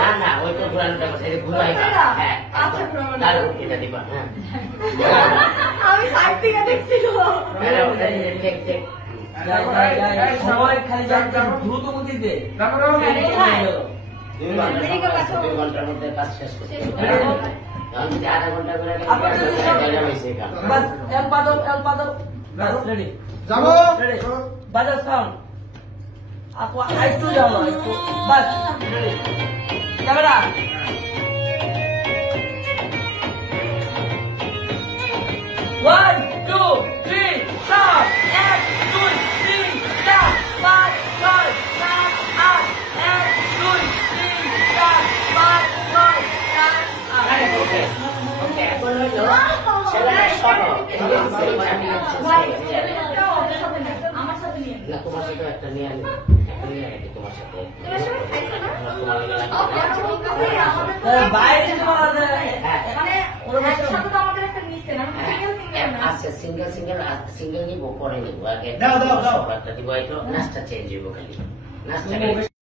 না না ওই তো ঘুরানোটা কথা ঘুরাই হ্যাঁ এটা দিবা হ্যাঁ আমি সাইড থেকে দেখছি সময় খালি দ্রুত গতি দে 2 ঘন্টার মধ্যে কাজ শেষ করতে আমি যদি আধা ঘন্টা করে বাস এল পাদো বাস রেডি যাবো রেডি বাজার সাউন্ড আপু আইটু যাও একটু bus ready camera One, two, three, stop! এক, দুই, তিন, চার, পাঁচ, ছয়, সাত, আট, এক, দুই, তিন, চার, পাঁচ, ছয়, সাত, আট। এখন হইলো ছেলেরা সহ আমার সাথে নিয়ে না তোমার সাথে একটা নিয়ে আনি তোমার সাথে বাইরে তোমার মানে একসাথে তো আমাদের একটা নিচে না আচ্ছা সিঙ্গেল নিবো পরে নিবো আগে দাও একটা দিব হয়তো নাচটা চেঞ্জ হইব খালি নাচটা